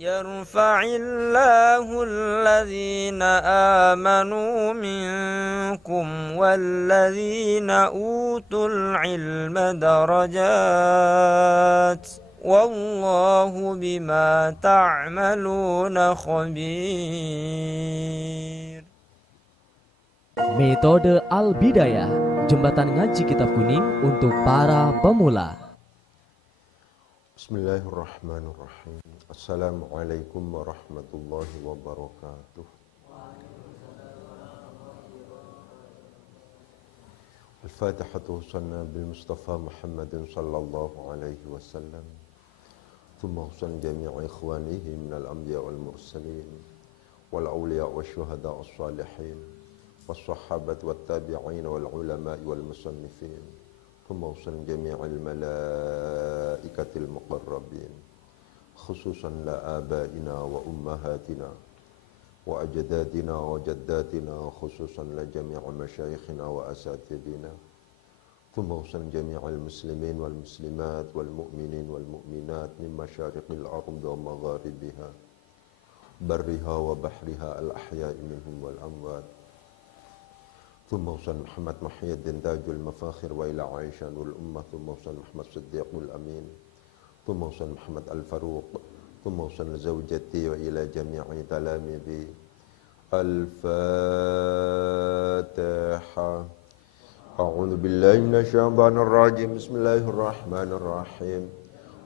يرفع الله الذين آمنوا منكم والذين أوتوا العلم درجات والله بما تعملون خبير. Metode Al-Bidayah, jembatan ngaji kitab kuning untuk para pemula. Bismillahirrahmanirrahim. Assalamualaikum warahmatullahi wabarakatuh. Al-Fatihatu sanna bil Mustafa Muhammadin sallallahu alaihi wasallam. Thumma husan jami'i ikhwanihi minal anbiya wal mursalin wal awliya wal syuhada wal salihin wal sahabat wal tabi'in wal ulama wal musannifin. Thumma husan jami'il malaikatil muqarrabin khususan la abaina wa ummahatina wa ajdadina wa jaddatina khususan la jami'a masyayikhina wa asatidina. Thumma husan jami'il muslimin wal muslimat wal mu'minin wal mu'minat min masyariqil ardh wa magharibiha barriha wa bahriha al ahya'i minhum wal amwat. Thumma husan Muhammad Muhyiddin tajul mafakhir wa ila Aisyah wal ummah. Thumma husan Muhammad Siddiqul Amin. Thumma husan Muhammad Al-Faruq. Thumma husan zawjati wa ila jami'i talamidi. Al-Fatiha. A'udzu billahi minasyaitonir rajim. Bismillahirrahmanirrahim.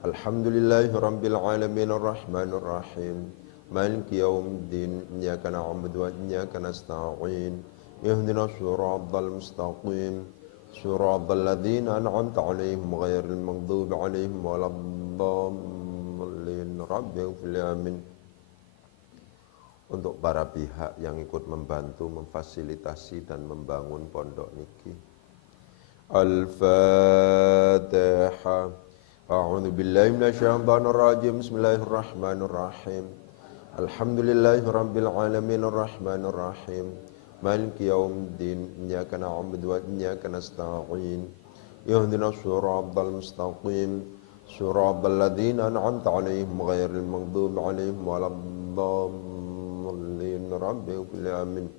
Alhamdulillahi rabbil alamin arrahmanir rahim. Maliki yaumiddin. Iyyaka na'budu wa iyyaka nasta'in. Ihdinas siratal mustaqim. Siratal ladzina an'amta 'alaihim ghairil maghdubi 'alaihim waladdallin. Rabbil alamin. Untuk para pihak yang ikut membantu, memfasilitasi dan membangun pondok niki. Al-Fatiha. A'udzu billahi minasyaitonir rajim. Bismillahirrahmanirrahim. Alhamdulillahirabbil alamin arrahmanir rahim. Maliki yaumiddin. Iyyaka na'budu wa iyyaka nasta'in. Ihdinas siratal mustaqim. Siratal ladzina an'amta 'alaihim ghairil maghdubi 'alaihim waladdallin. Rabbil alamin.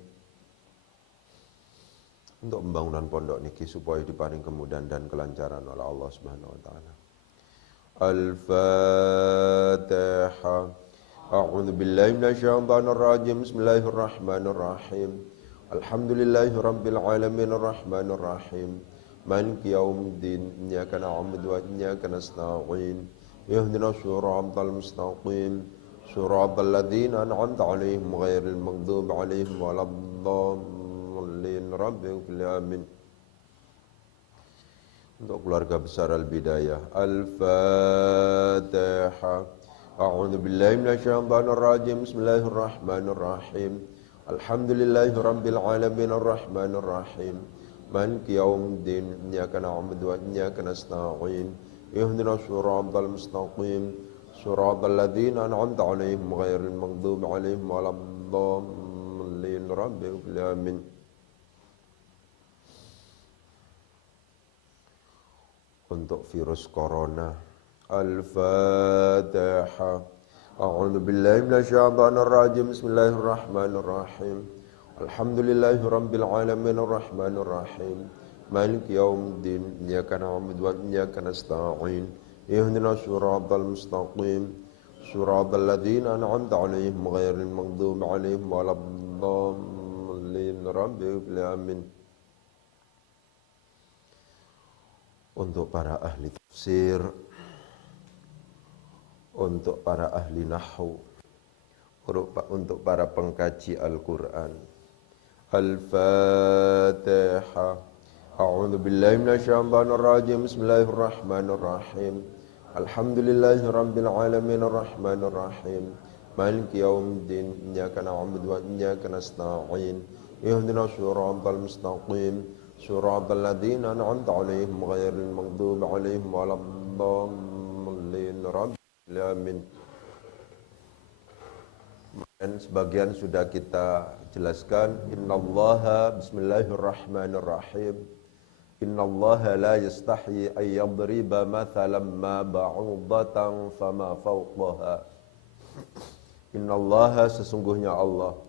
Untuk pembangunan pondok niki supaya diparing kemudahan dan kelancaran oleh Allah Subhanahu wa taala. Al-Fatiha. A'udzu billahi minasyaitonir rajim. Bismillahirrahmanirrahim. Alhamdulillahirabbil alamin arrahmanir rahim. Maliki yaumiddin. Iyyaka na'budu wa iyyaka nasta'in. Ihdinas siratal mustaqim. Siratal ladzina an'amta 'alaihim ghairil maghdubi 'alaihim waladdallin. Rabbil alamin. Untuk keluarga besar Al-Bidayah. Al-Fatiha. A'udzu billahi minasyaitonir rajim. Bismillahirrahmanirrahim. Alhamdulillahirabbil alamin arrahmanir rahim. Maliki yaumiddin. Iyyaka na'budu wa iyyaka nasta'in. Ihdinas siratal mustaqim. Siratal ladzina an'amta 'alaihim ghairil maghdubi 'alaihim waladdallin. Rabbil alamin. Untuk virus corona. Al-Fatiha. A'udzu billahi minasyaitonir rajim. Bismillahirrahmanirrahim. Alhamdulillahirabbil alamin arrahmanir rahim. Maliki yaumiddin. Iyyaka na'budu wa iyyaka nasta'in. Ihdinas siratal mustaqim. Siratal ladzina an'amta 'alaihim ghairil maghdubi 'alaihim waladdallin. Rabbil alamin. Untuk para ahli tafsir, untuk para ahli nahwu, untuk para pengkaji Al-Quran. Al-Fatiha. A'udzu billahi minasyaitonir rajim. Bismillahirrahmanirrahim. Alhamdulillahirabbil alamin arrahmanir rahim. Maliki yaumiddin. Iyyaka na'budu wa iyyaka nasta'in. Ihdinas siratal mustaqim. Siratal ladzina an'amta 'alaihim ghairil maghdubi 'alaihim waladdallin. Rabbil alamin. Dan sebagian sudah kita jelaskan. Innallaha bismillahirrahmanirrahim. Innallaha la yastahi ay yadriba mathalan ma ba'udatan fama fawqaha. Innallaha sesungguhnya Allah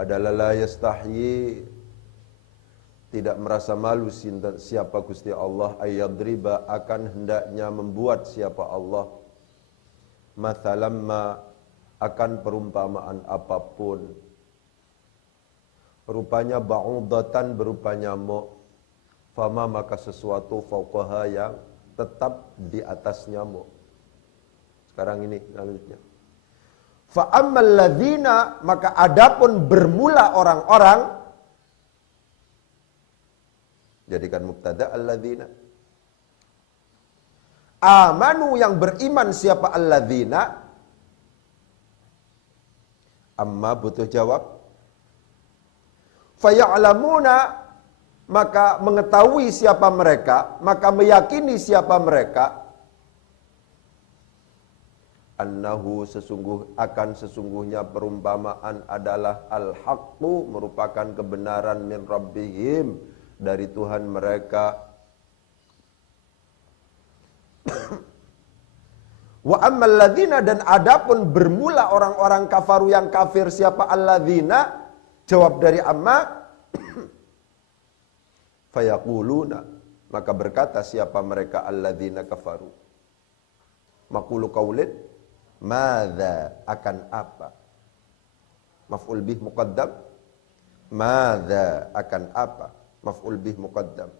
adalah la yastahyi tidak merasa malu siapa Gusti Allah ayyadriba akan hendaknya membuat siapa Allah mathalam ma akan perumpamaan apapun rupanya ba'udatan berupa nyamuk fama maka sesuatu fauqaha yang tetap di atas nyamuk. Sekarang ini selanjutnya fa ammal ladzina maka adapun bermula orang-orang jadikan mubtada alladzina. Amanu yang beriman siapa alladzina? Amma butuh jawab. Faya'lamuna maka mengetahui siapa mereka, maka meyakini siapa mereka. Annahu sesungguhnya perumpamaan adalah al-haqqu merupakan kebenaran min rabbihim dari Tuhan mereka. Wa ammal ladzina dan adapun bermula orang-orang kafaru yang kafir siapa alladzina? Jawab dari amma fayaquluna maka berkata siapa mereka alladzina kafaru. Maqulu qaulin madza akan apa? Maf'ul bih muqaddam. Madza akan apa? Maf'ul bih muqaddam.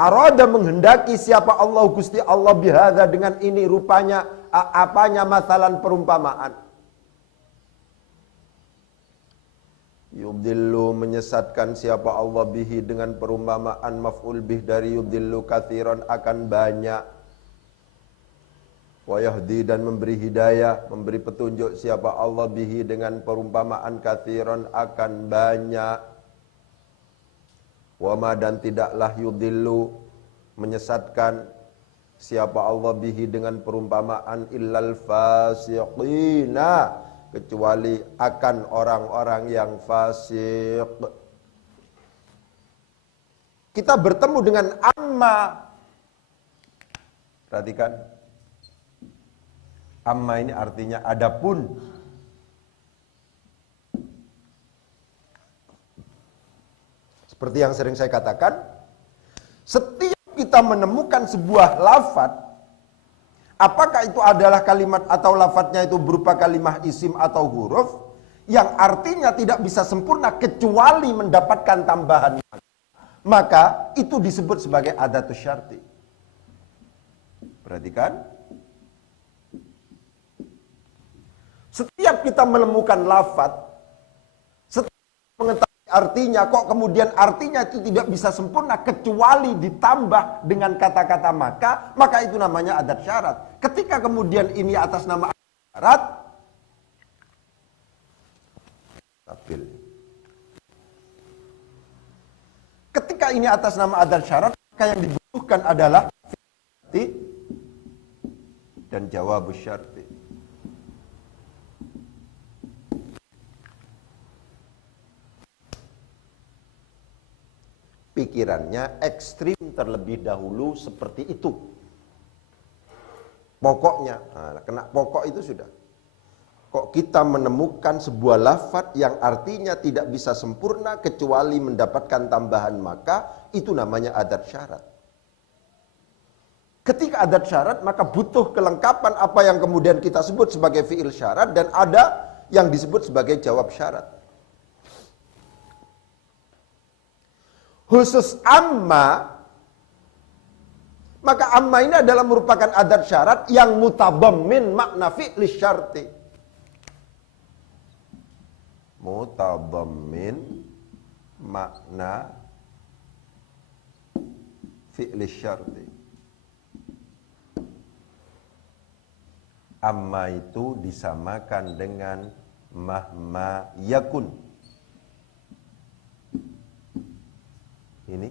Arada menghendaki siapa Allah Gusti Allah bihadza dengan ini rupanya apanya masalan perumpamaan. Yudillu menyesatkan siapa Allah bihi dengan perumpamaan maf'ul bih dari yudillu katsiran akan banyak. Wa yahdi dan memberi hidayah, memberi petunjuk siapa Allah bihi dengan perumpamaan katsiran akan banyak. Wama dan tidaklah yudillu menyesatkan siapa Allah bihi dengan perumpamaan illal fasiqina kecuali akan orang-orang yang fasik. Kita bertemu dengan amma. Perhatikan. Amma ini artinya adapun. Seperti yang sering saya katakan, setiap kita menemukan sebuah lafaz, apakah itu adalah kalimat atau lafaznya itu berupa kalimah isim atau huruf, yang artinya tidak bisa sempurna kecuali mendapatkan tambahan, maka itu disebut sebagai adatus syarti. Perhatikan. Setiap kita menemukan lafaz, setiap mengetahui artinya, kok kemudian artinya itu tidak bisa sempurna kecuali ditambah dengan kata-kata maka itu namanya adat syarat. Ketika kemudian ini atas nama adat syarat, stabil. Ketika ini atas nama adat syarat, maka yang dibutuhkan adalah fi'il dan jawab syarti. Pikirannya ekstrim terlebih dahulu seperti itu. Pokoknya, kena pokok itu sudah. Kok kita menemukan sebuah lafaz yang artinya tidak bisa sempurna kecuali mendapatkan tambahan maka itu namanya adat syarat. Ketika adat syarat maka butuh kelengkapan apa yang kemudian kita sebut sebagai fi'il syarat dan ada yang disebut sebagai jawab syarat. Khusus amma, maka amma ini adalah merupakan adat syarat yang mutabammin makna fi'li syarti. Mutabammin makna fi'li syarti. Amma itu disamakan dengan mahma yakun. Ini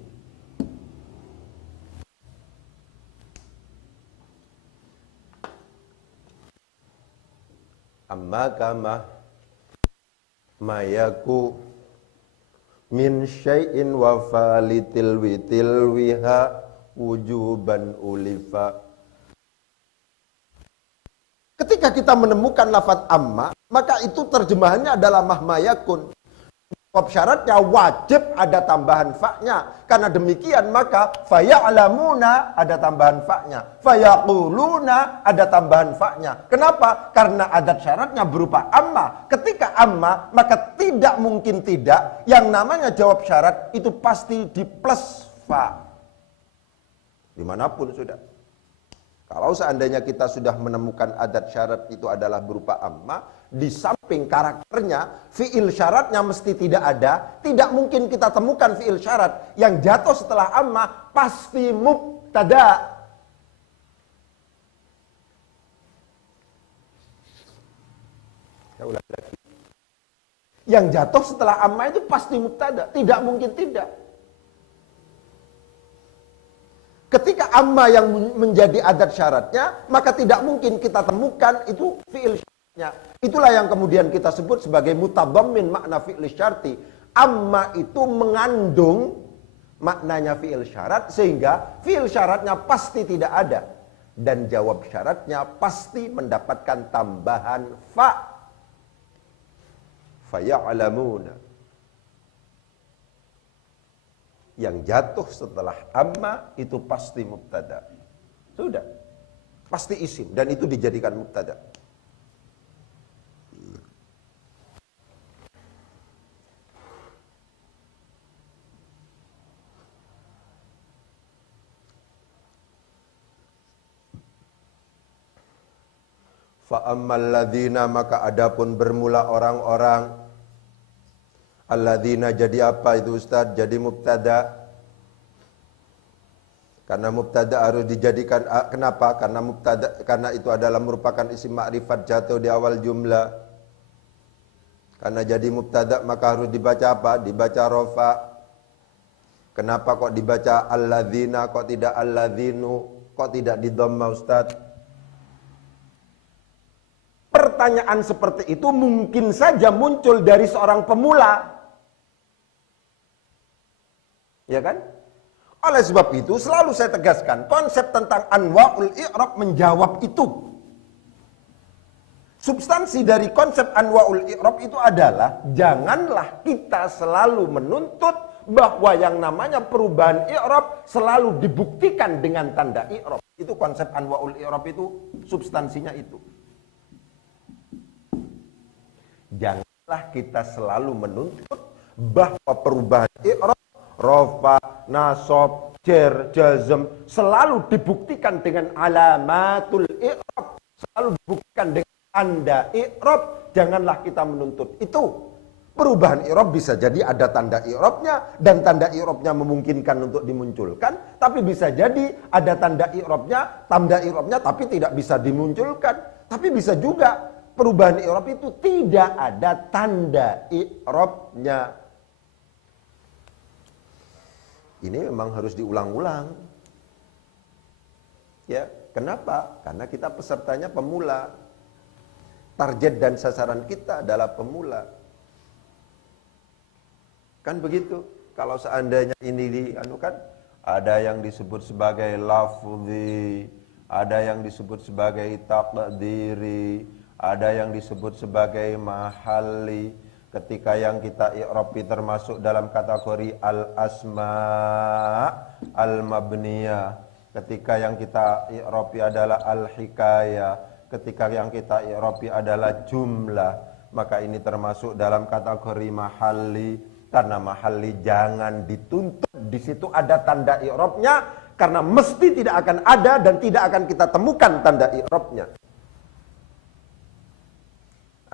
amma kama mayaku min syai'in wa falitil witil wiha wujuban ulifa. Ketika ketika kita menemukan lafadz amma, maka itu terjemahannya adalah mahmayakun. Jawab syaratnya wajib ada tambahan fa-nya. Karena demikian maka faya'lamuna ada tambahan fa-nya. Fayaquluna ada tambahan fa-nya. Kenapa? Karena adat syaratnya berupa amma. Ketika amma, maka tidak mungkin tidak. Yang namanya jawab syarat itu pasti di plus fa. Dimanapun sudah. Kalau seandainya kita sudah menemukan adat syarat itu adalah berupa amma, di samping karakternya, fi'il syaratnya mesti tidak ada. Tidak mungkin kita temukan fi'il syarat yang jatuh setelah amma pasti mubtada. Yang jatuh setelah amma itu pasti mubtada. Tidak mungkin tidak. Ketika amma yang menjadi adat syaratnya, maka tidak mungkin kita temukan itu fi'il syaratnya. Itulah yang kemudian kita sebut sebagai mutadammin makna fi'il syarti. Amma itu mengandung maknanya fi'il syarat, sehingga fi'il syaratnya pasti tidak ada. Dan jawab syaratnya pasti mendapatkan tambahan fa. Faya'lamuna. Yang jatuh setelah amma itu pasti mubtada. Sudah. Pasti isim. Dan itu dijadikan mubtada. Fa'ammal ladzina, maka adapun bermula orang-orang. Alladzina jadi apa itu Ustaz? Jadi mubtada. Karena mubtada harus dijadikan, kenapa? Karena mubtada, karena itu adalah merupakan isim ma'rifat jatuh di awal jumlah. Karena jadi mubtada maka harus dibaca apa? Dibaca rofa. Kenapa kok dibaca alladzina, kok tidak alladzinu, kok tidak di dhamma Ustaz? Pertanyaan seperti itu mungkin saja muncul dari seorang pemula. Ya kan? Oleh sebab itu selalu saya tegaskan, konsep tentang anwa'ul i'rab menjawab itu. Substansi dari konsep anwa'ul i'rab itu adalah janganlah kita selalu menuntut bahwa yang namanya perubahan i'rab selalu dibuktikan dengan tanda i'rab. Itu konsep anwa'ul i'rab, itu substansinya itu. Janganlah kita selalu menuntut bahwa perubahan i'rab, rafa, nasab, jar, jazm selalu dibuktikan dengan alamatul i'rab, selalu dibuktikan dengan tanda i'rab. Janganlah kita menuntut itu. Perubahan i'rab bisa jadi ada tanda i'rabnya dan tanda i'rabnya memungkinkan untuk dimunculkan, tapi bisa jadi ada tanda i'rabnya tapi tidak bisa dimunculkan. Tapi bisa juga perubahan i'rab itu tidak ada tanda i'rabnya. Ini memang harus diulang-ulang. Ya, kenapa? Karena kita pesertanya pemula. Target dan sasaran kita adalah pemula. Kan begitu. Kalau seandainya ini ada yang disebut sebagai lafzi, ada yang disebut sebagai taqdiri, ada yang disebut sebagai mahalli. Ketika yang kita i'rabi termasuk dalam kategori al-asma' al-mabniyah. Ketika yang kita i'rabi adalah al-hikayah. Ketika yang kita i'rabi adalah jumlah. Maka ini termasuk dalam kategori mahalli. Karena mahalli jangan dituntut. Di situ ada tanda i'rabnya. Karena mesti tidak akan ada dan tidak akan kita temukan tanda i'rabnya.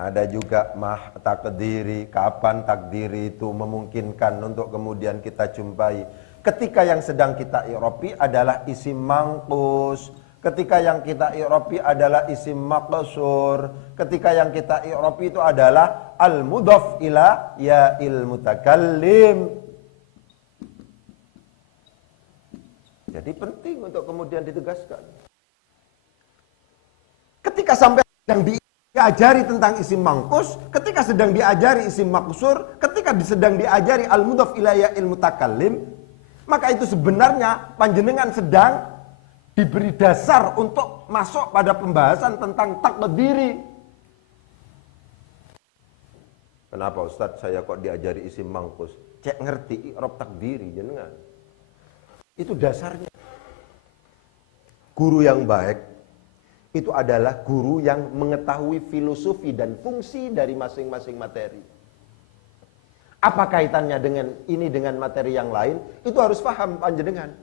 Ada juga takdiri, kapan takdiri itu memungkinkan untuk kemudian kita jumpai. Ketika yang sedang kita i'rabi adalah isim mangkus, ketika yang kita i'rabi adalah isim maqsur, ketika yang kita i'rabi itu adalah al-mudhaf ila ya'il mutakallim. Jadi penting untuk kemudian ditegaskan. Ketika sampai sedang diajari tentang isim mangkus, ketika sedang diajari isim maksur, ketika sedang diajari al-mudhaf ila ya'il mutakallim, maka itu sebenarnya panjenengan sedang diberi dasar untuk masuk pada pembahasan tentang takdiri. Kenapa Ustadz saya kok diajari isim mangkus? Cek ngerti i'rab takdiri jenengan. Itu dasarnya. Guru yang baik itu adalah guru yang mengetahui filosofi dan fungsi dari masing-masing materi. Apa kaitannya dengan ini dengan materi yang lain? Itu harus paham panjenengan.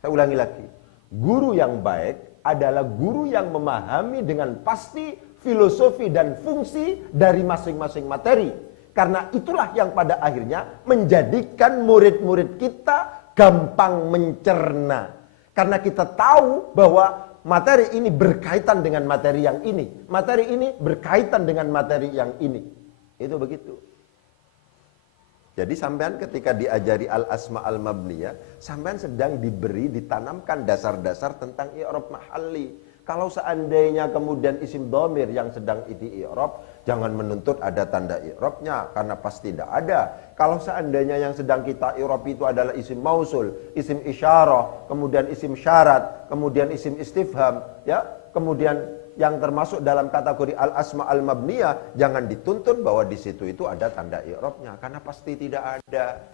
Saya ulangi lagi. Guru yang baik adalah guru yang memahami dengan pasti filosofi dan fungsi dari masing-masing materi. Karena itulah yang pada akhirnya menjadikan murid-murid kita gampang mencerna. Karena kita tahu bahwa materi ini berkaitan dengan materi yang ini. Materi ini berkaitan dengan materi yang ini. Itu begitu. Jadi sampean ketika diajari al-asma al-mabniyah, sampean sedang diberi, ditanamkan dasar-dasar tentang i'rab mahalli. Kalau seandainya kemudian isim dhamir yang sedang di-i'rab, jangan menuntut ada tanda i'rabnya, karena pasti tidak ada. Kalau seandainya yang sedang kita i'rab itu adalah isim mausul, isim isyarah, kemudian isim syarat, kemudian isim istifham, ya, kemudian yang termasuk dalam kategori al-asma al-mabniyah, jangan dituntut bahwa di situ itu ada tanda i'rabnya, karena pasti tidak ada.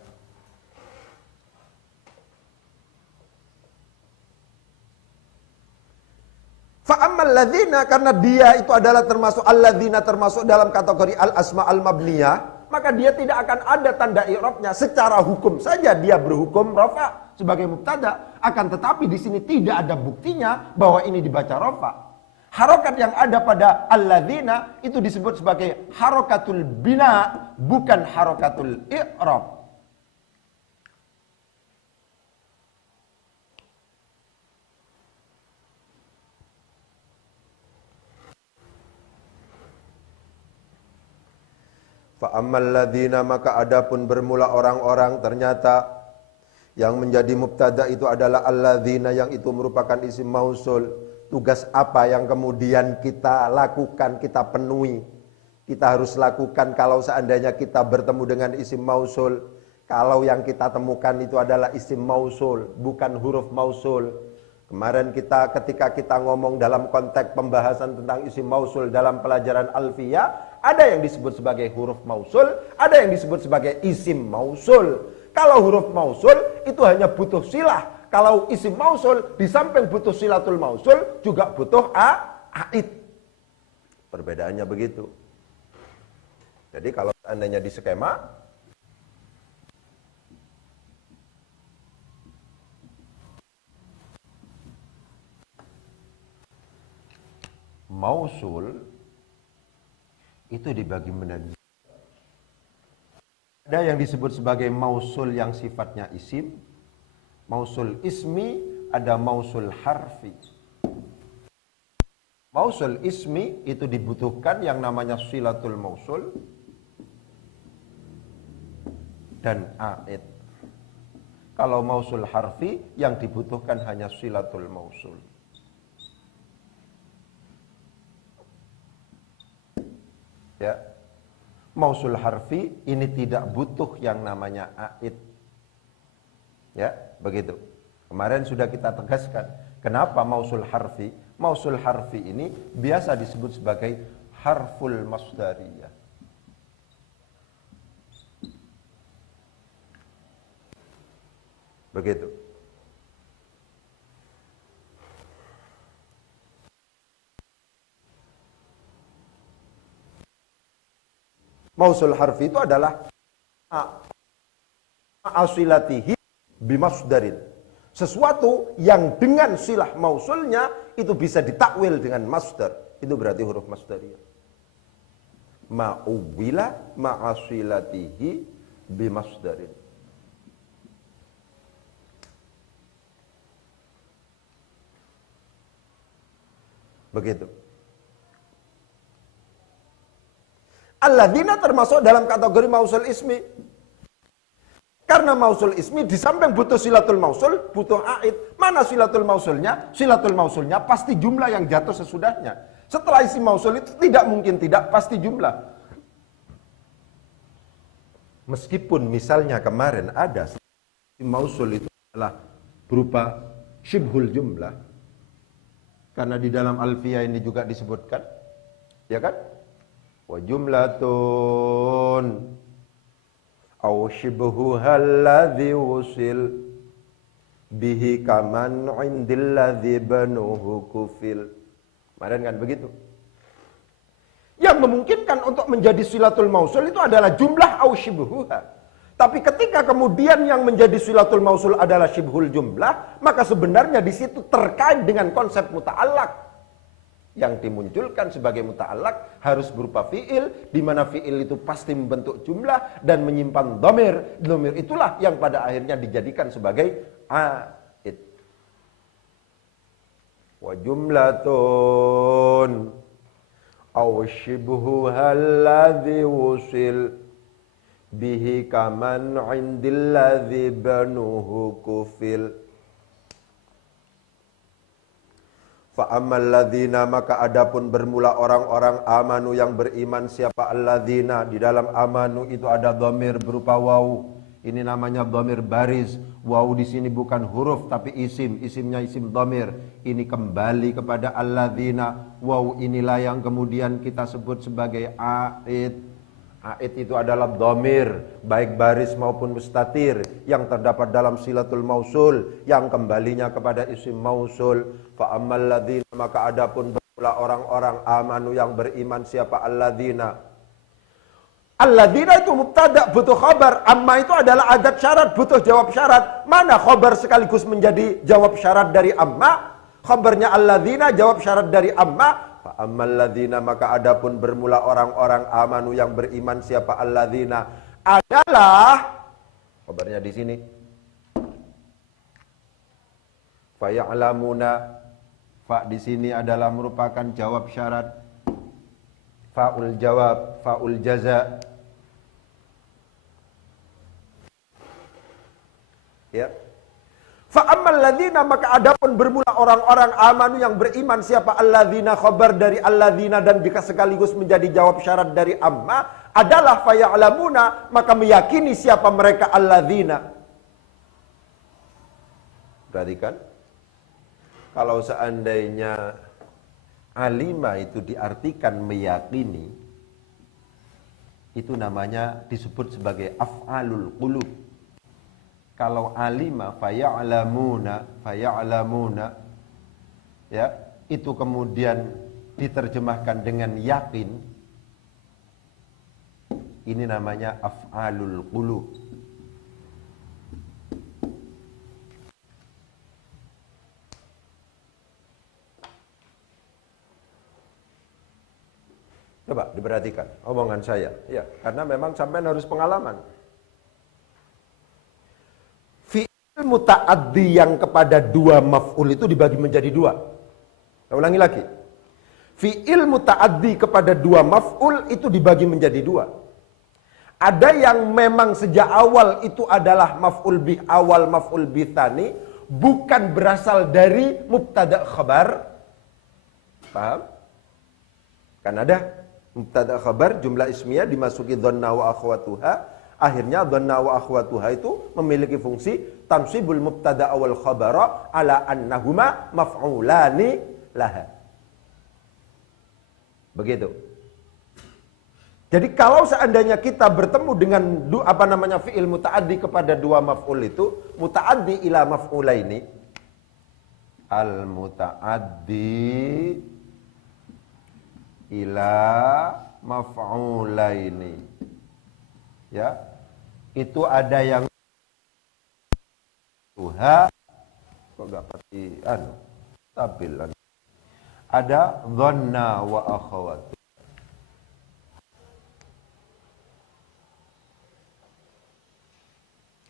Fa'ammal ladzina, karena dia itu adalah termasuk alladzina, termasuk dalam kategori al-asma al-mabniyah, maka dia tidak akan ada tanda i'rabnya. Secara hukum saja dia berhukum rafa sebagai mubtada, akan tetapi di sini tidak ada buktinya bahwa ini dibaca rafa. Harokat yang ada pada alladzina itu disebut sebagai harokatul bina, bukan harokatul i'rab. Fa'ammal ladzina, maka adapun bermula orang-orang, ternyata yang menjadi mubtada itu adalah alladzina, yang itu merupakan isim mausul. Tugas apa yang kemudian kita lakukan, kita penuhi, kita harus lakukan kalau seandainya kita bertemu dengan isim mausul. Kalau yang kita temukan itu adalah isim mausul, bukan huruf mausul. Kemarin ketika kita ngomong dalam konteks pembahasan tentang isim mausul dalam pelajaran alfiyah, ada yang disebut sebagai huruf mausul, ada yang disebut sebagai isim mausul. Kalau huruf mausul itu hanya butuh silah. Kalau isim mausul, di samping butuh silatul mausul, juga butuh a'id. Perbedaannya begitu. Jadi kalau seandainya di skema, mausul itu dibagi menjadi, ada yang disebut sebagai mausul yang sifatnya isim, mausul ismi, ada mausul harfi. Mausul ismi itu dibutuhkan yang namanya silatul mausul dan a'id. Kalau mausul harfi yang dibutuhkan hanya silatul mausul. Ya. Mausul harfi ini tidak butuh yang namanya a'id. Ya, begitu. Kemarin sudah kita tegaskan, kenapa mausul harfi? Mausul harfi ini biasa disebut sebagai harful masdariyah. Begitu. Mausul harfi itu adalah asilatihi bimasdarin. Sesuatu yang dengan silah mausulnya itu bisa ditakwil dengan masdar. Itu berarti huruf masdariyah. Ma'uwila ma'asilatihi bimasdarin. Begitu. Alladzina termasuk dalam kategori mausul ismi. Karena mausul ismi di samping butuh silatul mausul, butuh a'id. Mana silatul mausulnya? Silatul mausulnya pasti jumlah yang jatuh sesudahnya. Setelah isim mausul itu tidak mungkin tidak pasti jumlah. Meskipun misalnya kemarin ada isim mausul itu adalah berupa syibhul jumlah. Karena di dalam Alfiyah ini juga disebutkan, ya kan? Wa jumlatun aw shibhuha alladhi wusil bihi kaman indil ladzi banuhu kufil. Kemarin kan begitu. Yang memungkinkan untuk menjadi silatul mausul itu adalah jumlah au syibhuha. Tapi ketika kemudian yang menjadi silatul mausul adalah syibhul jumlah, maka sebenarnya di situ terkait dengan konsep muta'allaq. Yang dimunculkan sebagai muta'allaq harus berupa fi'il, di mana fi'il itu pasti membentuk jumlah dan menyimpan dhamir. Dhamir itulah yang pada akhirnya dijadikan sebagai a'id. Wa jumlatun aw shibhuha alladhi wusil bihi kaman indil ladzi banuhu kufil. Fa ammal ladzina, maka adapun bermula orang-orang amanu yang beriman. Siapa alladzina? Di dalam amanu itu ada dhamir berupa waw. Ini namanya dhamir baris. Waw di sini bukan huruf tapi isim. Isimnya isim dhamir. Ini kembali kepada alladzina. Waw inilah yang kemudian kita sebut sebagai aid. Aid itu adalah dhamir, baik baris maupun mustatir, yang terdapat dalam silatul mausul, yang kembalinya kepada isim mausul. Fa ammal ladzina, maka adapun bermula orang-orang amanu yang beriman. Siapa alladzina? Alladzina itu mubtada butuh khabar, amma itu adalah adat syarat butuh jawab syarat. Mana khabar sekaligus menjadi jawab syarat dari amma? Khabarnya alladzina jawab syarat dari amma. Fa ammal ladzina, maka adapun bermula orang-orang amanu yang beriman. Siapa alladzina? Adalah khabarnya di sini. Fa ya'lamuna, fa di sini adalah merupakan jawab syarat. Fa'ul jawab, fa'ul jaza. Ya. Fa ammal ladzina, maka adapun bermula orang-orang amanu yang beriman. Siapa alladzina? Khabar dari alladzina dan jika sekaligus menjadi jawab syarat dari amma adalah fa ya'lamuna, maka meyakini siapa mereka alladzina. Perhatikan, kalau seandainya alima itu diartikan meyakini, itu namanya disebut sebagai af'alul qulub. Kalau alima faya'lamuna ya, itu kemudian diterjemahkan dengan yakin, ini namanya af'alul qulub. Coba diperhatikan omongan saya, ya, karena memang sampean harus pengalaman. Fi'il muta'addi yang kepada dua maf'ul itu dibagi menjadi dua. Saya ulangi lagi. Fi'il muta'addi kepada dua maf'ul itu dibagi menjadi dua. Ada yang memang sejak awal itu adalah maf'ul bih awal, maf'ul bih tsani, bukan berasal dari mubtada khabar. Paham? Kan ada mubtada khabar jumlah ismiyah dimasuki dhanna wa akhwatuha. Akhirnya dhanna wa akhwatuha itu memiliki fungsi tansibul mubtada awal khabara ala annahuma maf'ulani laha. Begitu. Jadi kalau seandainya kita bertemu dengan fi'il muta'addi kepada dua maf'ul itu, muta'addi ila maf'ulaini, al muta'addi ila maf'ulaini, ya, itu ada yang tuha kok gak pasti tabilan, ada dhanna wa akhawatu.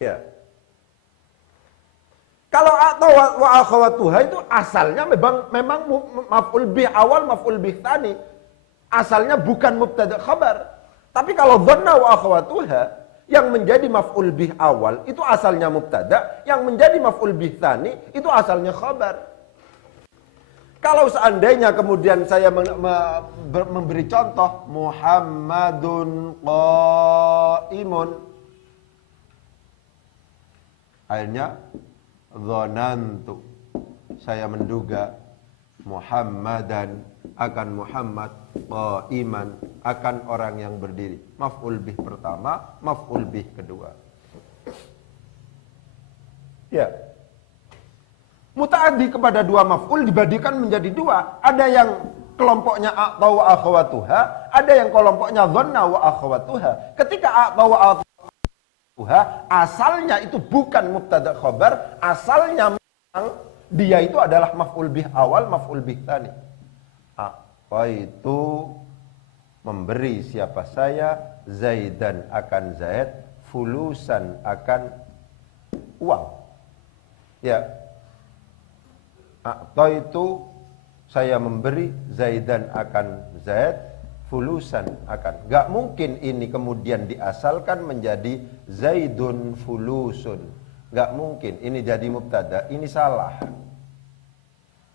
Ya. Kalau atau wa akhawatuha itu asalnya memang maf'ul bih awal, maf'ul bih tsani. Asalnya bukan mubtada khabar. Tapi kalau dhanna wa akhawatuha yang menjadi maf'ul bih awal itu asalnya mubtada, yang menjadi maf'ul bih tsani itu asalnya khabar. Kalau seandainya kemudian saya memberi contoh Muhammadun qaimun, akhirnya dhanantu, saya menduga Muhammadan akan Muhammad, qa'iman akan orang yang berdiri. Maf'ul bih pertama, maf'ul bih kedua. Ya. Muta'addi kepada dua maf'ul dibadikan menjadi dua. Ada yang kelompoknya a'ta wa akhawatuha, ada yang kelompoknya dhanna wa akhawatuha. Ketika a'ta wa akhawatuha, asalnya itu bukan mubtada khabar, asalnya memang dia itu adalah maf'ul bih awal, maf'ul bih tsani. A'ta itu memberi siapa saya, Zaidan akan Zaid, fulusan akan uang. Ya. A'ta itu saya memberi, Zaidan akan Zaid, fulusan akan. Gak mungkin ini kemudian diasalkan menjadi Zaidun fulusun. Gak mungkin ini jadi mubtada, ini salah.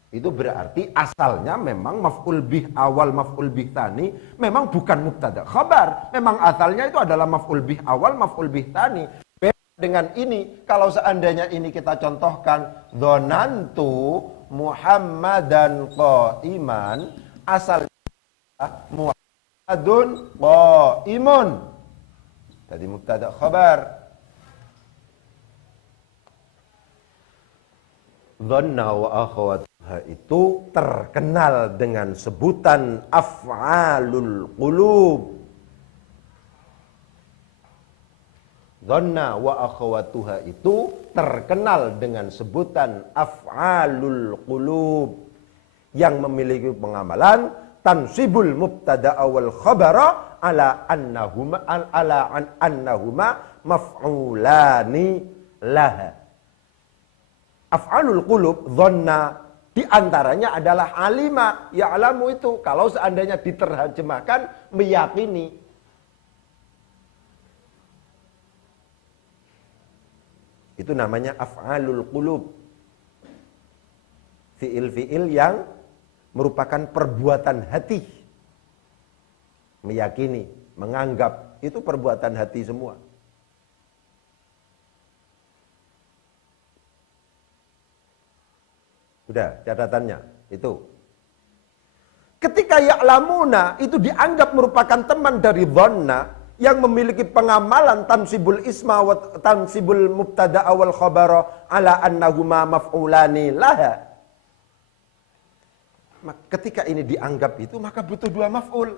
Itu berarti asalnya memang maf'ul bih awal, maf'ul bih tsani memang bukan mubtada khabar. Memang asalnya itu adalah maf'ul bih awal, maf'ul bih tsani. Beda dengan ini, kalau seandainya ini kita contohkan dzanantu Muhammadan qa'iman, asalnya Muhammadun qa'imun. Jadi mubtada khabar. Dhanna wa akhawatuha itu terkenal dengan sebutan af'alul qulub. Dhanna wa akhawatuha itu terkenal dengan sebutan af'alul qulub yang memiliki pengamalan tansibul mubtada awal khabara ala annahuma maf'ulani laha. Af'alul qulub dhanna di antaranya adalah alima, ya'lamu itu kalau seandainya diterjemahkan meyakini. Itu namanya af'alul qulub. Fi'il-fi'il yang merupakan perbuatan hati. Meyakini, menganggap, itu perbuatan hati semua. Udah catatannya itu. Ketika ya'lamuna itu dianggap merupakan teman dari dhanna yang memiliki pengamalan tansibul isma wa tansibul mubtada awal khabara ala annahuma maf'ulani laha. Ketika ini dianggap itu maka butuh dua maf'ul.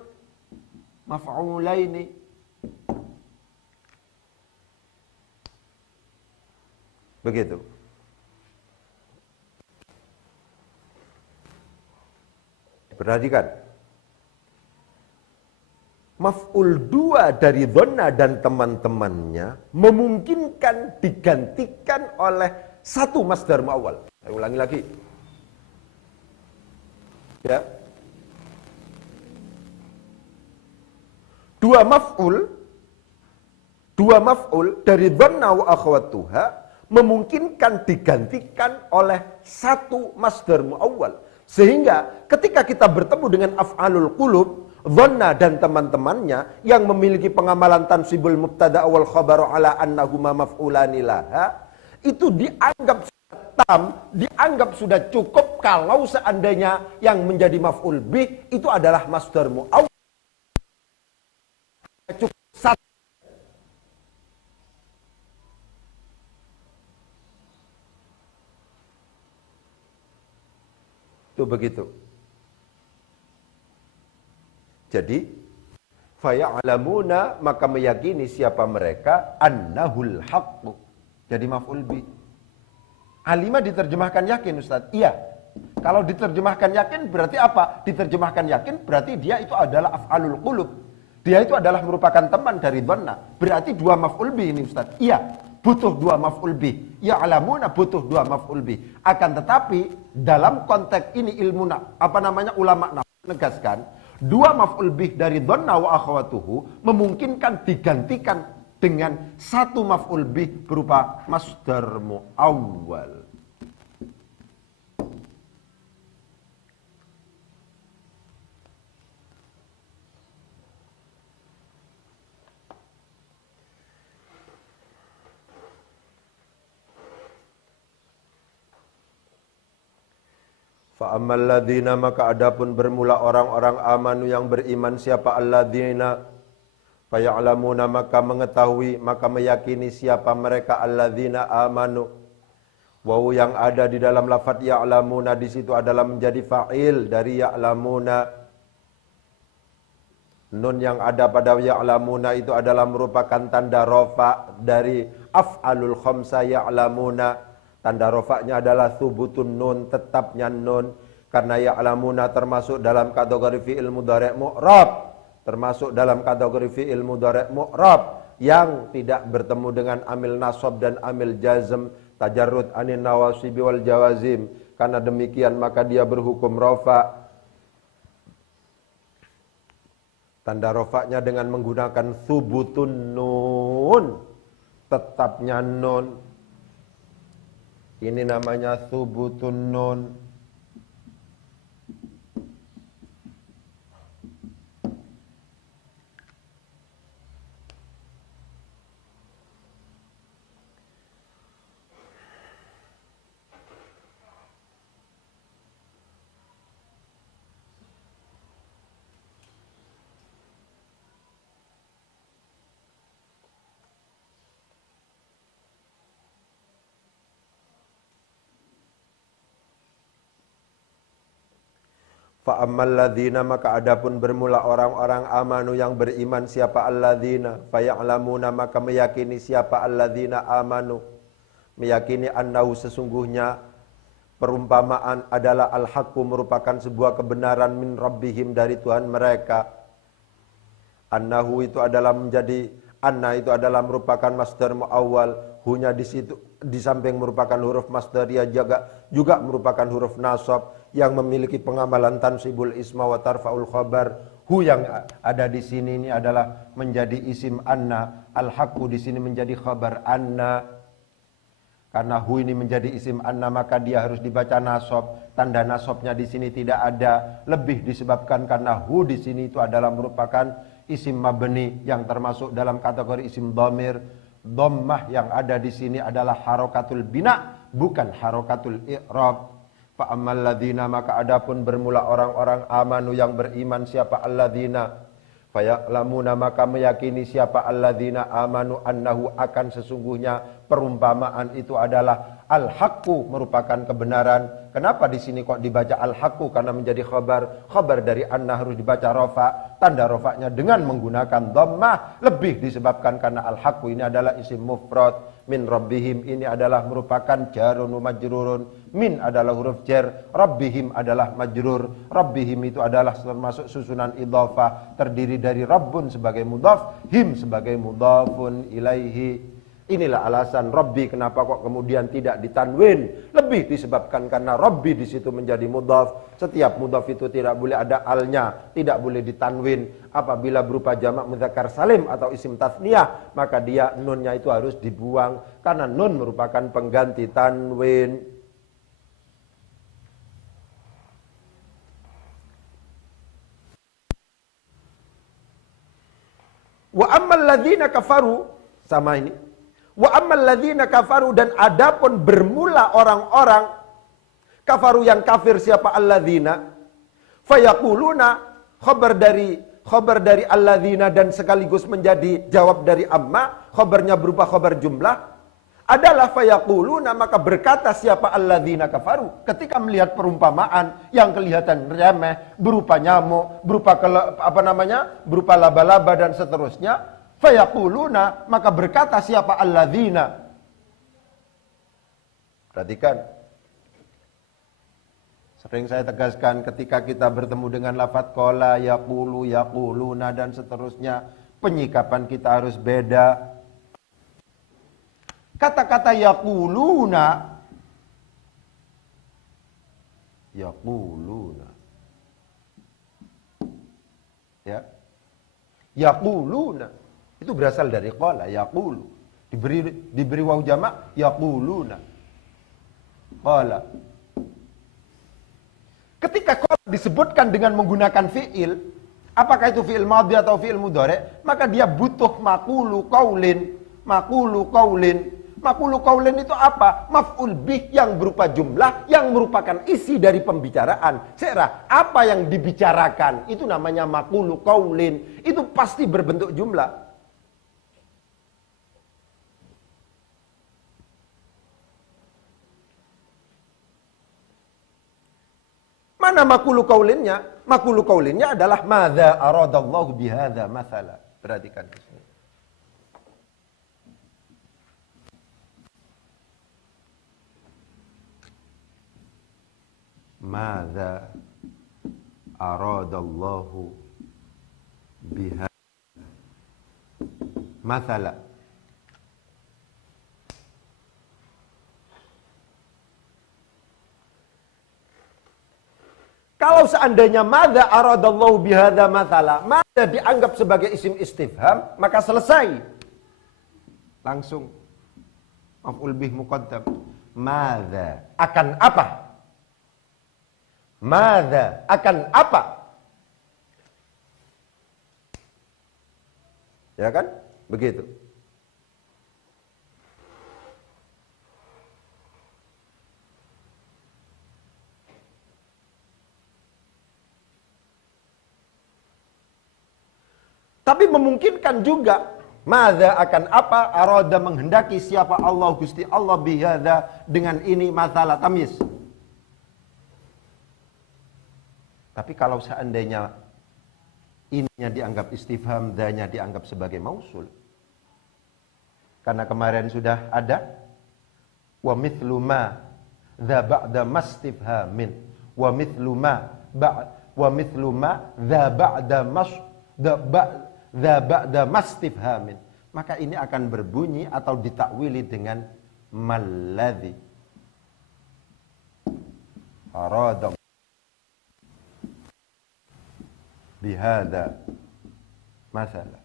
Maf'ulaini. Begitu. Perhatikan. Maf'ul dua dari dhanna dan teman-temannya memungkinkan digantikan oleh satu masdar muawwal. Saya ulangi lagi. Ya. Dua maf'ul dari dhanna wa akhawatuha memungkinkan digantikan oleh satu masdar muawwal. Sehingga ketika kita bertemu dengan af'alul qulub, dhanna dan teman-temannya yang memiliki pengamalan tansibul mubtada awal khabaru ala annahuma maf'ulani laha, itu dianggap sudah tam, dianggap sudah cukup kalau seandainya yang menjadi maf'ul bih itu adalah masdar muawwal. Cukup satu. Itu begitu. Jadi faya'lamuna maka meyakini siapa mereka annahul haqqu. Jadi maf'ul bi. Alima diterjemahkan yakin Ustaz. Iya. Kalau diterjemahkan yakin berarti apa? Diterjemahkan yakin berarti dia itu adalah af'alul qulub. Dia itu adalah merupakan teman dari dhanna. Berarti dua maf'ul bi ini Ustaz. Iya. Butuh dua maf'ul bih. Ya'lamuna butuh dua maf'ul bih. Akan tetapi dalam konteks ini ulama menegaskan dua maf'ul bih dari dhanna wa akhawatuhu memungkinkan digantikan dengan satu maf'ul bih berupa masdar muawwal. Fa ammal ladzina, maka adapun bermula orang-orang amanu yang beriman, siapa alladzina, fa ya'lamuna, maka mengetahui, maka meyakini siapa mereka alladzina amanu. Wawu yang ada di dalam lafaz ya'lamuna di situ adalah menjadi fa'il dari ya'lamuna. Nun yang ada pada ya'lamuna itu adalah merupakan tanda rofa dari af'alul khamsa ya'lamuna. Tanda rofaknya adalah thubutun nun, tetapnya nun. Karena ya'lamuna termasuk dalam kategori fi'il mudhari' mu'rab. Termasuk dalam kategori fi'il mudhari' mu'rab yang tidak bertemu dengan amil nasab dan amil jazm, tajarrud anin nawasibi wal jawazim. Karena demikian maka dia berhukum rofa. Tanda rofaknya dengan menggunakan thubutun nun, tetapnya nun. Ini namanya thubutun nun. Fa ammal ladzina, maka adapun bermula orang-orang amanu yang beriman, siapa alladzina, fa ya'lamuna, maka meyakini siapa alladzina amanu, meyakini annahu sesungguhnya perumpamaan adalah al-haqqu, merupakan sebuah kebenaran min rabbihim dari Tuhan mereka. Annahu itu adalah menjadi, anna itu adalah merupakan masdar muawwal, hunya di situ di samping merupakan huruf masdariyah juga merupakan huruf nasab yang memiliki pengamalan tansibul isma wa tarfaul khabar. Hu yang ada di sini ini adalah menjadi isim anna, al-haqqu di sini menjadi khabar anna. Karena hu ini menjadi isim anna maka dia harus dibaca nasab. Tanda nasabnya di sini tidak ada, lebih disebabkan karena hu di sini itu adalah merupakan isim mabni yang termasuk dalam kategori isim dhamir. Dhammah yang ada di sini adalah harokatul bina, bukan harokatul i'rab. Fa ammal ladzina, maka adapun bermula orang-orang amanu yang beriman, siapa alladzina, fa ya'lamuna, maka meyakini siapa alladzina amanu annahu, akan sesungguhnya perumpamaan itu adalah al-haqqu, merupakan kebenaran. Kenapa di sini kok dibaca al-haqqu? Karena menjadi khabar. Khabar dari anna harus dibaca rofa. Tanda rofaknya dengan menggunakan dhammah, lebih disebabkan karena al-haqqu ini adalah isim mufrad. Min rabbihim ini adalah merupakan jarun wa majrurun. Min adalah huruf jar, rabbihim adalah majrur. Rabbihim itu adalah termasuk susunan idhafah, terdiri dari rabbun sebagai mudhaf, him sebagai mudhafun ilaihi. Inilah alasan Rabbi kenapa kok kemudian tidak ditanwin. Lebih disebabkan karena Rabbi di situ menjadi mudhaf. Setiap mudhaf itu tidak boleh ada alnya, tidak boleh ditanwin. Apabila berupa jamak mudzakkar salim atau isim tasniyah, maka dia nunnya itu harus dibuang karena nun merupakan pengganti tanwin. Wa ammal ladzina kafaru, sama ini. Wa ammal ladzina kafaru, dan adapun bermula orang-orang kafaru yang kafir, siapa alladzina, fayaquluna, khabar dari alladzina dan sekaligus menjadi jawab dari amma, khabarnya berupa khabar jumlah adalah fayaquluna, maka berkata siapa alladzina kafaru ketika melihat perumpamaan yang kelihatan remeh berupa nyamuk, berupa berupa laba-laba dan seterusnya. Fayaquluna, maka berkata siapa alladzina. Perhatikan. Sering saya tegaskan ketika kita bertemu dengan lafaz qala, yaqulu, yaquluna dan seterusnya, penyikapan kita harus beda. Kata-kata yaquluna, yaquluna, ya, yaquluna itu berasal dari qala, yaqulu, diberi waw jamak, yaquluna, qala. Ketika qala disebutkan dengan menggunakan fi'il, apakah itu fi'il madhi atau fi'il mudhari', maka dia butuh maqulu qaulin. Maqulu qaulin Maqulu qaulin itu apa? Maf'ul bih yang berupa jumlah, yang merupakan isi dari pembicaraan. Seera, apa yang dibicarakan, itu namanya maqulu qaulin. Itu pasti berbentuk jumlah. Mana maqulu qaulinnya? Maqulu qaulinnya adalah madza aradallahu bihadza mathala. Perhatikan di sini. Madza aradallahu biha mathala. Kalau seandainya madza aradallahu bihadza mathala, madza dianggap sebagai isim istifham, maka selesai. Langsung maf'ul bih muqaddam. Madza akan apa? Madza akan apa? Ya kan? Begitu. Tapi memungkinkan juga madza akan apa? Arada menghendaki siapa Allah Gusti Allah bihadza dengan ini masalah tamyiz. Tapi kalau seandainya ininya dianggap istifham, dzanya dianggap sebagai mausul. Karena kemarin sudah ada wa mithlu ma dza ba'da mastifhamin wa mithlu ma dza ba'da dza mastifhamin. Maka ini akan berbunyi atau ditakwili dengan malladzi arada bihada masalah.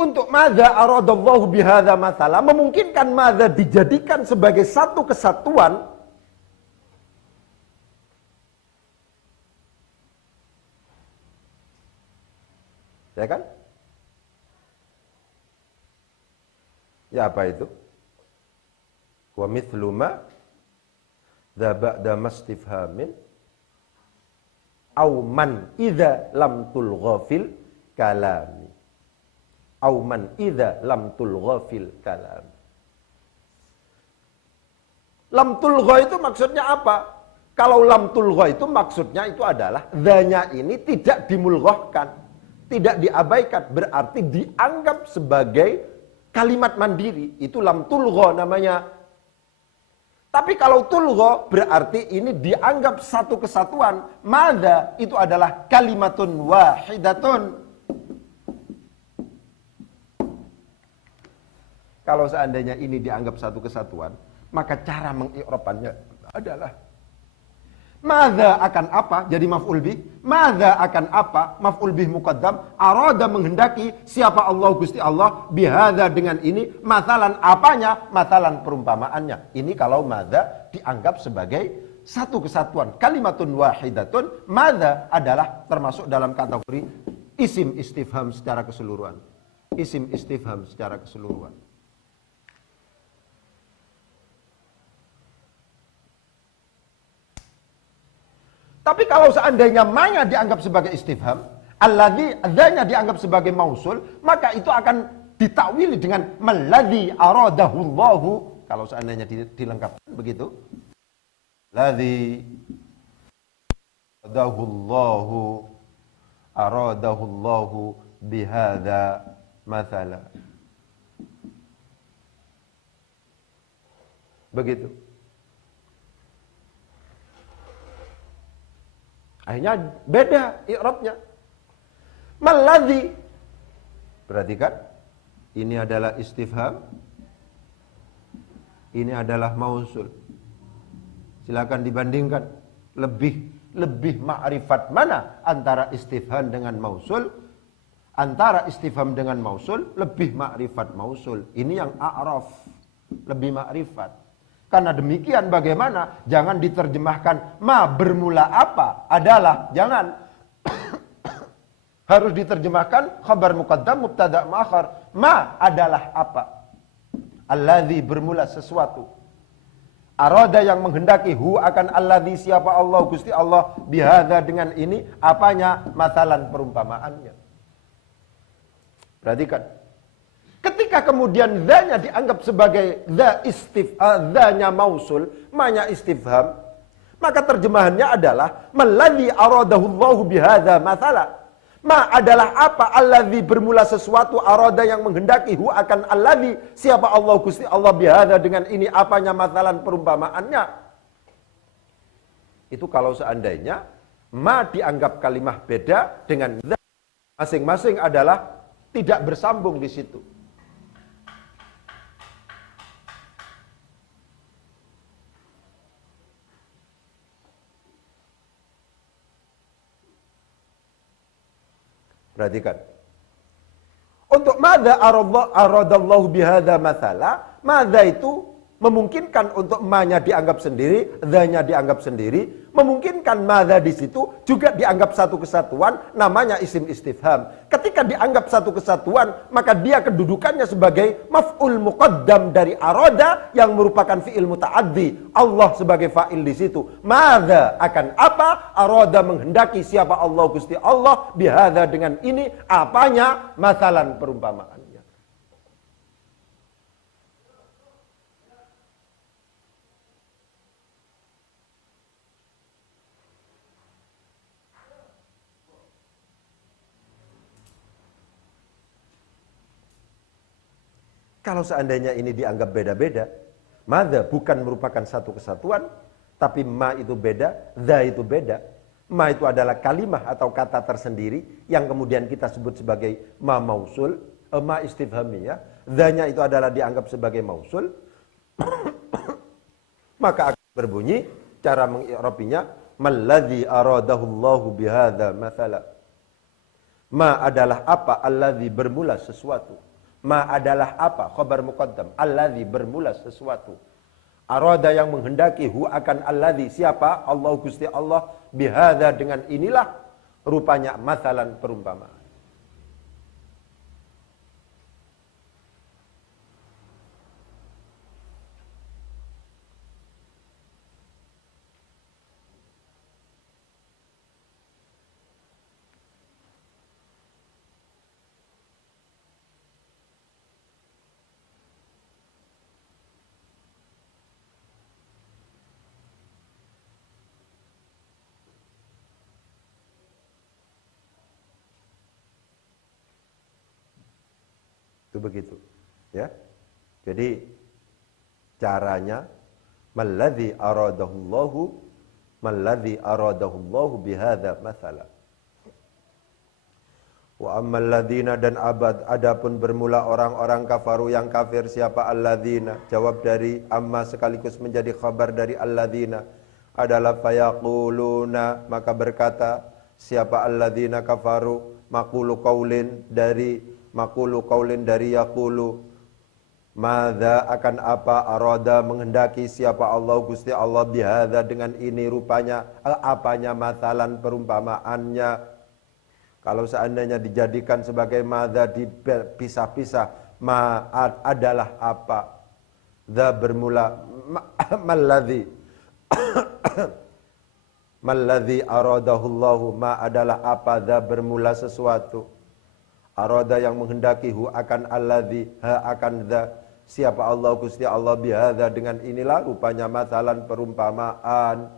Untuk madza aradallahu bihadza masalah, memungkinkan madza dijadikan sebagai satu kesatuan. Ya kan? Ya apa itu? Wa mithlu ma dza ba'da mastifhamin au man idza lam tulgha fil kalami. Au man idza lam tulgha fil kalam. Lam tulgha itu maksudnya apa? Kalau lam tulgha itu maksudnya itu adalah dzanya ini tidak dimulghahkan, tidak diabaikan, berarti dianggap sebagai kalimat mandiri. Itu lam tulgha namanya. Tapi kalau tulgha berarti ini dianggap satu kesatuan. Madza itu adalah kalimatun wahidatun. Kalau seandainya ini dianggap satu kesatuan, maka cara mengi'rabannya adalah madza akan apa? Jadi maf'ul bih. Madza akan apa? Maf'ul bih muqaddam. Arada menghendaki siapa Allah Gusti Allah bihadza dengan ini. Mathalan apanya? Mathalan perumpamaannya. Ini kalau madza dianggap sebagai satu kesatuan. Kalimatun wahidatun. Madza adalah termasuk dalam kategori isim istifham secara keseluruhan. Isim istifham secara keseluruhan. Tapi kalau seandainya manya dianggap sebagai istifham, alladzi dzanya dianggap sebagai mausul, maka itu akan ditakwili dengan malladzi aradahullahu. Kalau seandainya dilengkapkan begitu. Ladzi aradahullahu bihadza mathala. Begitu. Akhirnya beda i'rabnya. Malladzi. Perhatikan. Ini adalah istifham. Ini adalah mausul. Silakan dibandingkan. Lebih ma'rifat mana antara istifham dengan mausul? Antara istifham dengan mausul, lebih ma'rifat mausul. Ini yang a'raf. Lebih ma'rifat. Karena demikian bagaimana? Jangan diterjemahkan ma bermula apa adalah. Jangan. Harus diterjemahkan khabar muqaddam mubtada muakhar. Ma adalah apa? Alladzi bermula sesuatu. Arada yang menghendaki, hu akan alladzi siapa Allah Gusti Allah, bihadza dengan ini, apanya? Mathalan perumpamaannya. Perhatikan. Ketika kemudian dzanya dianggap sebagai dzanya mausul, manya istifham, maka terjemahannya adalah malladzi aradahu Allahu bihadza mathala. Ma adalah apa? Alladzi bermula sesuatu, arada yang menghendaki, hu akan alladzi siapa Allah Gusti Allah bihadza dengan ini, apanya? Mathalan perumpamaannya. Itu kalau seandainya ma dianggap kalimah beda dengan dza, masing-masing adalah tidak bersambung di situ. Perhatikan. Untuk madza aradallahu bihadza mathala, madza itu memungkinkan untuk ma-nya dianggap sendiri, dza-nya dianggap sendiri, memungkinkan madza di situ juga dianggap satu kesatuan, namanya isim istifham. Ketika dianggap satu kesatuan, maka dia kedudukannya sebagai maf'ul muqaddam dari arada yang merupakan fi'il muta'addi. Allah sebagai fa'il di situ. Madza akan apa? Arada menghendaki siapa Allah Gusti Allah bihadza dengan ini, apanya? Mathalan perumpamaan. Kalau seandainya ini dianggap beda-beda, madza bukan merupakan satu kesatuan, tapi ma itu beda, dza itu beda. Ma itu adalah kalimah atau kata tersendiri yang kemudian kita sebut sebagai ma mausul, ma istifhamiyah. Dzanya itu adalah dianggap sebagai mausul. Maka akan berbunyi cara mengi'rabinya malladzi aradahu Allahu bihadza mathala. Ma adalah apa? Alladzi bermula sesuatu. Ma adalah apa? Khabar muqaddam. Alladzi bermula sesuatu. Arada yang menghendaki, hu akan alladzi siapa? Allah Gusti Allah bihadza dengan inilah, rupanya mathalan perumpamaan. Itu begitu, ya. Jadi caranya malladzi aradahullahu bihadza mathala. Wa ammal ladzina, dan adapun bermula orang-orang kafaru yang kafir, siapa alladzina? Jawab dari amma sekaligus menjadi khabar dari alladzina adalah fayaquluna, maka berkata siapa alladzina kafaru, maqulu qaulin dari yaqulu, madza akan apa? Arada menghendaki siapa Allah Gusti Allah bihadza dengan ini, rupanya apanya? Mathalan perumpamaannya. Kalau seandainya dijadikan sebagai madza dipisah-pisah, ma adalah apa? Dza bermula malladzi aradahullahu, ma adalah apa? Dza bermula sesuatu. Arada yang menghendaki, hu akan alladzi, ha akan dza siapa Allah Gusti Allah bihadza dengan inilah, rupanya mathalan perumpamaan.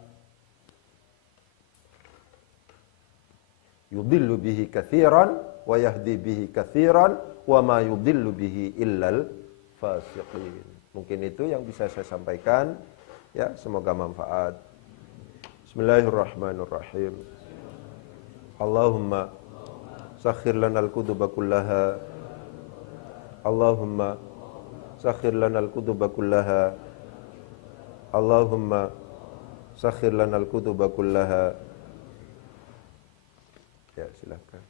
Yudillu bihi katsiran wa yahdi bihi katsiran wa ma yudillu bihi illal fasiqin. Mungkin itu yang bisa saya sampaikan, ya, semoga manfaat. Bismillahirrahmanirrahim. Allahumma sakhir lana al-kutuba kullaha. Allahumma sakhir lana al-kutuba kullaha. Allahumma sakhir lana al-kutuba kullaha. Ya, silakan.